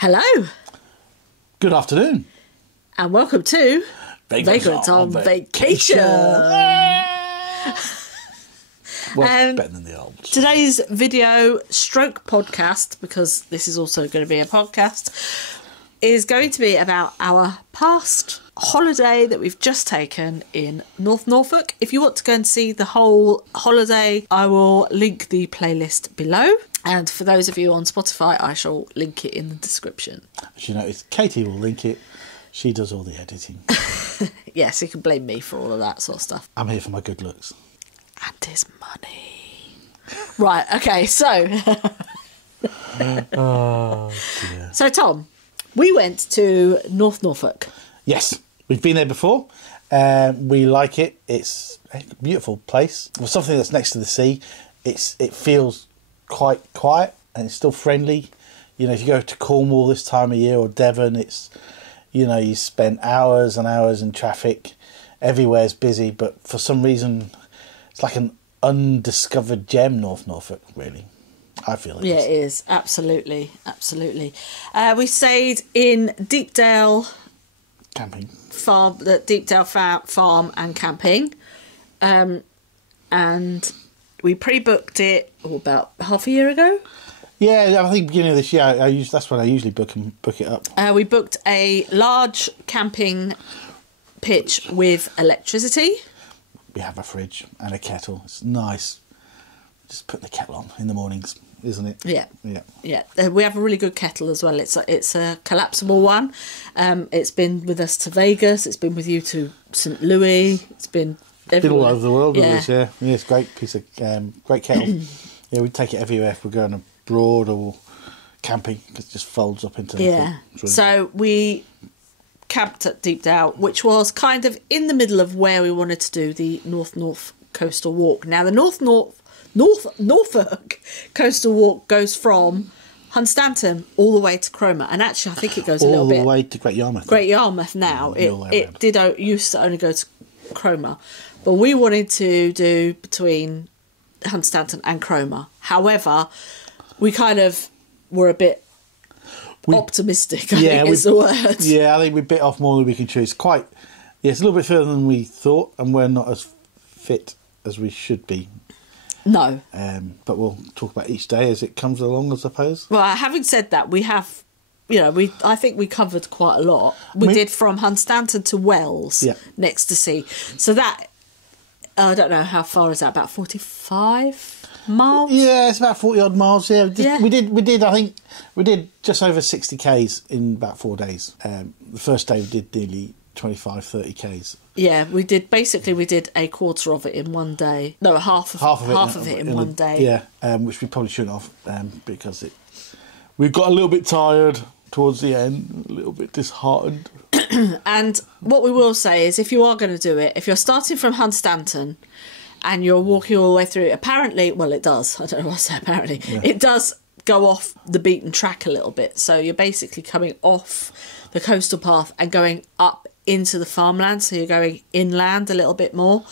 Hello. Good afternoon. And welcome to Vagrants on Vacation. Well, better than the old. Today's video stroke podcast, because this is also going to be a podcast, is going to be about our past holiday that we've just taken in Norfolk. If you want to go and see the whole holiday, I will link the playlist below. And for those of you on Spotify, I shall link it in the description. As you notice, Katie will link it. She does all the editing. Yes, you can blame me for all of that sort of stuff. I'm here for my good looks. And his money. Right, okay, so... Oh, dear. So, Tom, we went to Norfolk. Yes, we've been there before. We like it. It's a beautiful place. For something that's next to the sea, it feels quite quiet and it's still friendly. You know, if you go to Cornwall this time of year or Devon, it's, you know, you spend hours and hours in traffic. Everywhere's busy, but for some reason, it's like an undiscovered gem, Norfolk, really. I feel it is. Yeah, it is. Absolutely. Absolutely. We stayed in Deepdale Camping. Farm, the Deepdale Farm and Camping. And we pre-booked it about half a year ago. Yeah, I think beginning of this year, that's when I usually book it up. We booked a large camping pitch with electricity. We have a fridge and a kettle. It's nice. Just put the kettle on in the mornings, isn't it? Yeah. Yeah. Yeah. We have a really good kettle as well. It's a collapsible one. It's been with us to Vegas. It's been with you to St. Louis. It's been everywhere. Been all over the world with us, yeah. Yeah, it's a great piece of, great kettle. Yeah, we take it everywhere if we're going abroad or camping, because it just folds up into... Yeah. So we camped at Deepdale, which was kind of in the middle of where we wanted to do the North Coastal Walk. Now, the Norfolk Coastal Walk goes from Hunstanton all the way to Cromer, and actually I think it goes a little bit... All the way to Great Yarmouth. Great Yarmouth now. It did used to only go to Cromer, but we wanted to do between Hunstanton and Cromer. However, we kind of were a bit optimistic, I think is the word. Yeah, I think we bit off more than we can chew. It's it's a little bit further than we thought, and we're not as fit as we should be. No. But we'll talk about each day as it comes along, I suppose. Well, having said that, we have, I think we covered quite a lot. We did from Hunstanton to Wells, next to sea. So that, I don't know, how far is that? About 45 miles? Yeah, it's about 40 odd miles. Yeah, we did. I think we did just over 60 k's in about 4 days. The first day we did nearly 25, 30 k's. Yeah, we did a quarter of it in one day. No, half of it in one day. Yeah, which we probably shouldn't have, because we got a little bit tired towards the end, a little bit disheartened. And what we will say is, if you are going to do it, if you're starting from Hunstanton and you're walking all the way through, apparently, well, it does. I don't know what I say apparently. Yeah. It does go off the beaten track a little bit. So you're basically coming off the coastal path and going up into the farmland, so you're going inland a little bit more.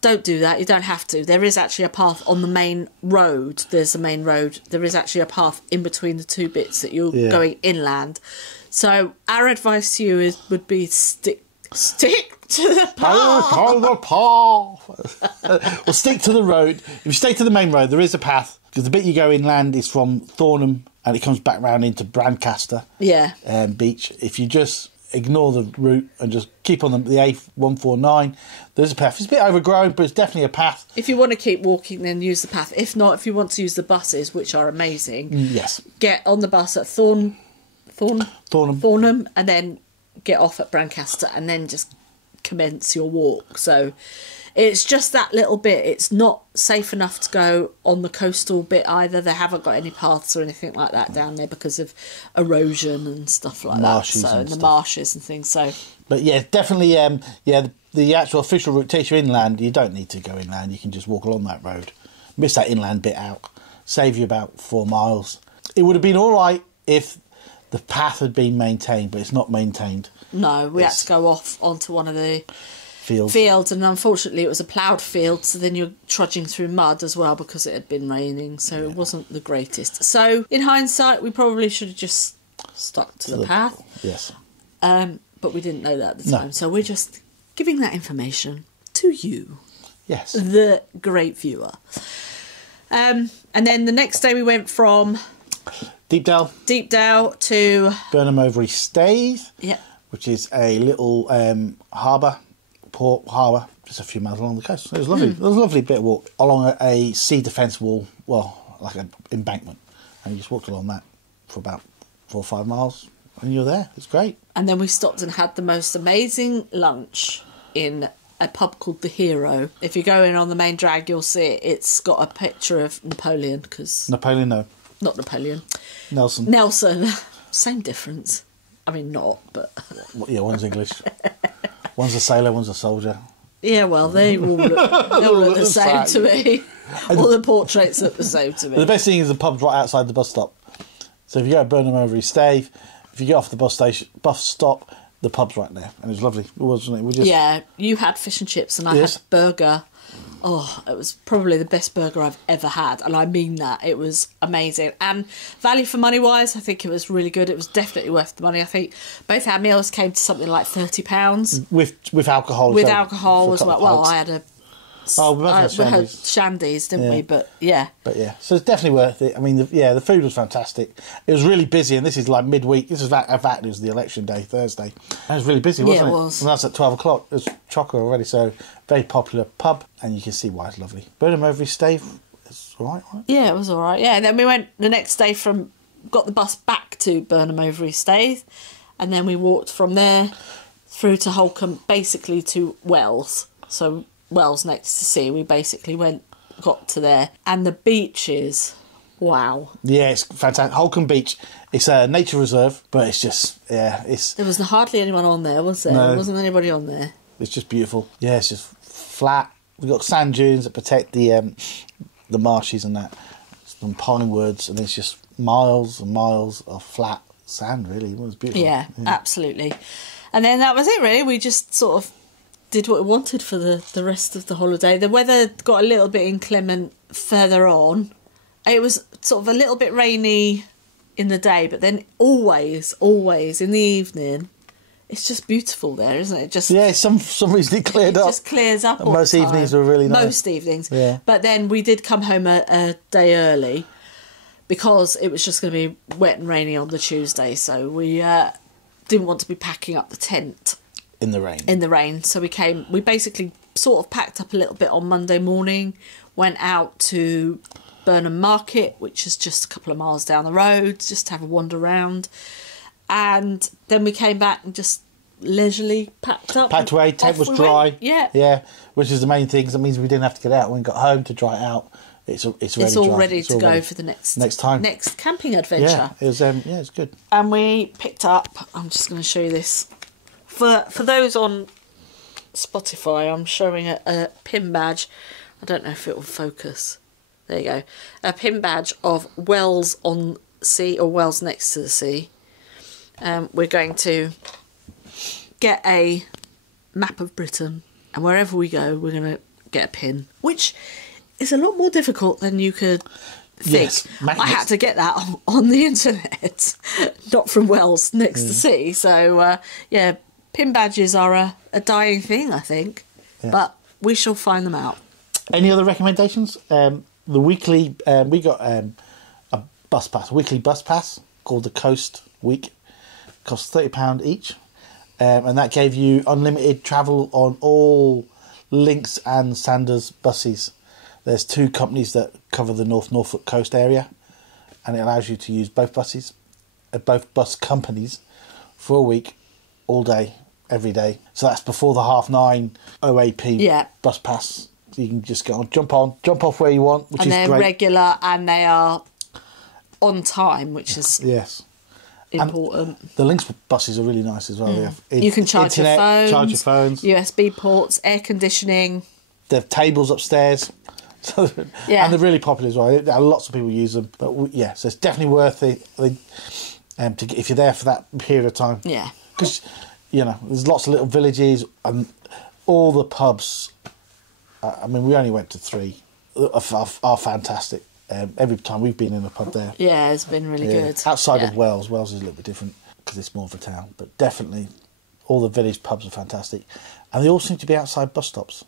Don't do that. You don't have to. There is actually a path on the main road. There's the main road. There is actually a path in between the two bits that you're going inland. So our advice to you would be stick to the path. Well, stick to the road. If you stay to the main road, there is a path, because the bit you go inland is from Thornham and it comes back round into Brancaster beach. If you just ignore the route and just keep on the A149, there's a path. It's a bit overgrown, but it's definitely a path. If you want to keep walking, then use the path. If not, if you want to use the buses, which are amazing, get on the bus at Thornham, and then get off at Brancaster, and then just commence your walk. So it's just that little bit. It's not safe enough to go on the coastal bit either. They haven't got any paths or anything like that down there because of erosion and stuff like marshes that. So and the marshes and things. So, but yeah, definitely. The actual official route takes you inland. You don't need to go inland. You can just walk along that road. Miss that inland bit out. Save you about 4 miles. It would have been all right if the path had been maintained, but it's not maintained. No, we had to go off onto one of the fields, and unfortunately it was a ploughed field, so then you're trudging through mud as well because it had been raining, so it wasn't the greatest. So in hindsight, we probably should have just stuck to the path. Yes. But we didn't know that at the No. time. So we're just giving that information to you, Yes. the great viewer. And then the next day we went from Deepdale to Burnham Overy Staithe, yeah, which is a little port harbour, just a few miles along the coast. It was lovely. It was a lovely bit of walk along a sea defence wall, well, like an embankment. And you just walked along that for about 4 or 5 miles and you're there. It's great. And then we stopped and had the most amazing lunch in a pub called The Hero. If you go in on the main drag, you'll see it. It's got a picture of Napoleon, because... Napoleon, no. Not Napoleon. Nelson. Same difference. I mean, not, but... Yeah, one's English. One's a sailor, one's a soldier. Yeah, well, they all look the same to me. All the portraits look the same to me. The best thing is the pub's right outside the bus stop. So if you go to Burnham Overy Staithe, if you get off the bus stop, the pub's right there. And it was lovely, wasn't it? Yeah, you had fish and chips and I had burger. Oh, it was probably the best burger I've ever had. And I mean that. It was amazing. And value for money wise, I think it was really good. It was definitely worth the money. I think both our meals came to something like £30. With alcohol. With alcohol as well. Well, I had a... Oh, we both had had shandies. shandies, didn't we? But yeah. So it's definitely worth it. I mean, the food was fantastic. It was really busy, and this is like midweek. This was it was the election day, Thursday. And it was really busy, wasn't it? Yeah, it was. And that's at 12 o'clock. It was chocker already, so very popular pub, and you can see why it's lovely. Burnham Overy Staithe, it's all right, right? Yeah, it was all right. Yeah, and then we went the next day got the bus back to Burnham Overy Staithe, and then we walked from there through to Holcombe, basically to Wells. So Wells next to sea, we basically got to there, and the beaches, wow. Yeah, it's fantastic. Holcombe Beach, it's a nature reserve, but it's just, there was hardly anyone on there, was there? No. There wasn't anybody on there. It's just beautiful. Yeah, it's just flat. We've got sand dunes that protect the marshes and that, some pine woods, and it's just miles and miles of flat sand, really. It was beautiful. Yeah, absolutely. And then that was it, really. We just sort of did what we wanted for the rest of the holiday. The weather got a little bit inclement further on. It was sort of a little bit rainy in the day, but then always in the evening, it's just beautiful there, isn't it? Just some reason it cleared up. Just clears up. And most evenings were really nice. Most evenings. Yeah. But then we did come home a day early because it was just going to be wet and rainy on the Tuesday, so we didn't want to be packing up the tent in the rain. So we basically sort of packed up a little bit on Monday morning, went out to Burnham Market, which is just a couple of miles down the road, just to have a wander around. And then we came back and just leisurely packed up. Packed away, tent was dry. Yeah. Yeah, which is the main thing, because it means we didn't have to get out. When we got home to dry it out, it's all ready to go for the next camping adventure. Yeah, it was it's good. And we picked up, I'm just going to show you this. For those on Spotify, I'm showing a pin badge. I don't know if it will focus. There you go. A pin badge of Wells on Sea, or Wells next to the sea. We're going to get a map of Britain, and wherever we go, we're going to get a pin, which is a lot more difficult than you could think. Yes, I had to get that on the internet, not from Wells next to sea. So, pin badges are a dying thing, I think, but we shall find them out. Any other recommendations? The weekly, we got a bus pass, a weekly bus pass called the Coast Week. Cost £30 each, and that gave you unlimited travel on all Lynx and Sanders buses. There's 2 companies that cover the Norfolk coast area, and it allows you to use both buses, both bus companies, for a week, all day, every day. So that's before the 9:30 OAP bus pass. So you can just go on, jump off where you want, which is great. And they're regular, and they are on time, which is important. And the Lynx buses are really nice as well. You can charge your phones, USB ports, air conditioning. They have tables upstairs. So, and they're really popular as well. Lots of people use them. But so it's definitely worth it if you're there for that period of time. Yeah. Because, there's lots of little villages, and all the pubs, I mean, we only went to 3, are fantastic. Every time we've been in a pub there. Yeah, it's been really good. Outside Yeah. of Wales is a little bit different because it's more of a town, but definitely all the village pubs are fantastic, and they all seem to be outside bus stops.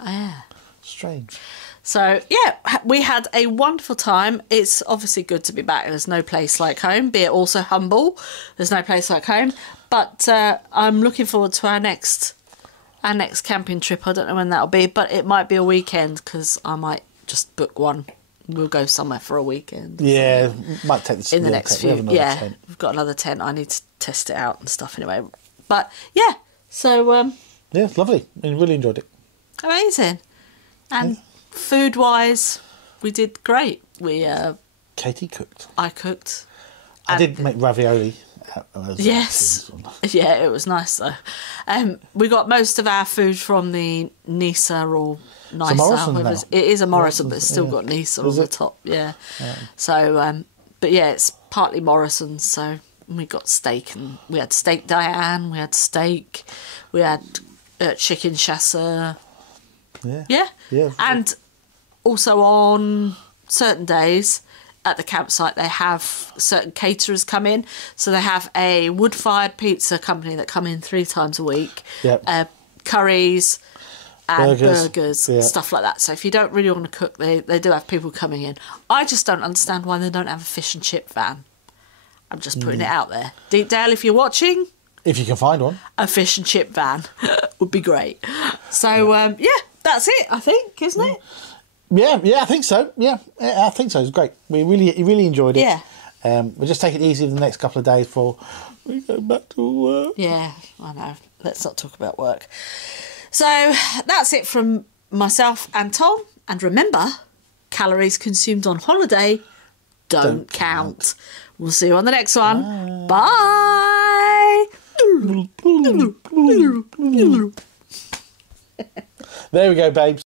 Oh, yeah. Strange. So, yeah, we had a wonderful time. It's obviously good to be back. There's no place like home, be it also humble. There's no place like home. But I'm looking forward to our next camping trip. I don't know when that'll be, but it might be a weekend because I might just book one. We'll go somewhere for a weekend. Yeah, might take the in the next few. Yeah, tent. we've got another tent. I need to test it out and stuff anyway. But, yeah, so... yeah, it's lovely. I really enjoyed it. Amazing. And food-wise, we did great. Katie cooked. I cooked. I did make ravioli. Yes. Yeah, it was nice though. We got most of our food from the Nisa or Nisa. Morrison now? It is a Morrison, but it's still got Nisa on the top. Yeah. So, but yeah, it's partly Morrison. So we got steak, and we had steak Diane. We had steak. We had chicken chasseur. Yeah. And also on certain days at the campsite, they have certain caterers come in. So they have a wood-fired pizza company that come in 3 times a week. Yep. Curries and burgers, yeah. stuff like that. So if you don't really want to cook, they do have people coming in. I just don't understand why they don't have a fish and chip van. I'm just putting it out there. Deepdale, if you're watching... If you can find one. A fish and chip van would be great. So, yeah, that's it, I think, isn't it? Yeah, I think so. Yeah, I think so. It's great. We really enjoyed it. Yeah. We'll just take it easy the next couple of days before we go back to work. Yeah, I know. Let's not talk about work. So, that's it from myself and Tom. And remember, calories consumed on holiday don't count. We'll see you on the next one. Bye. There we go, babes.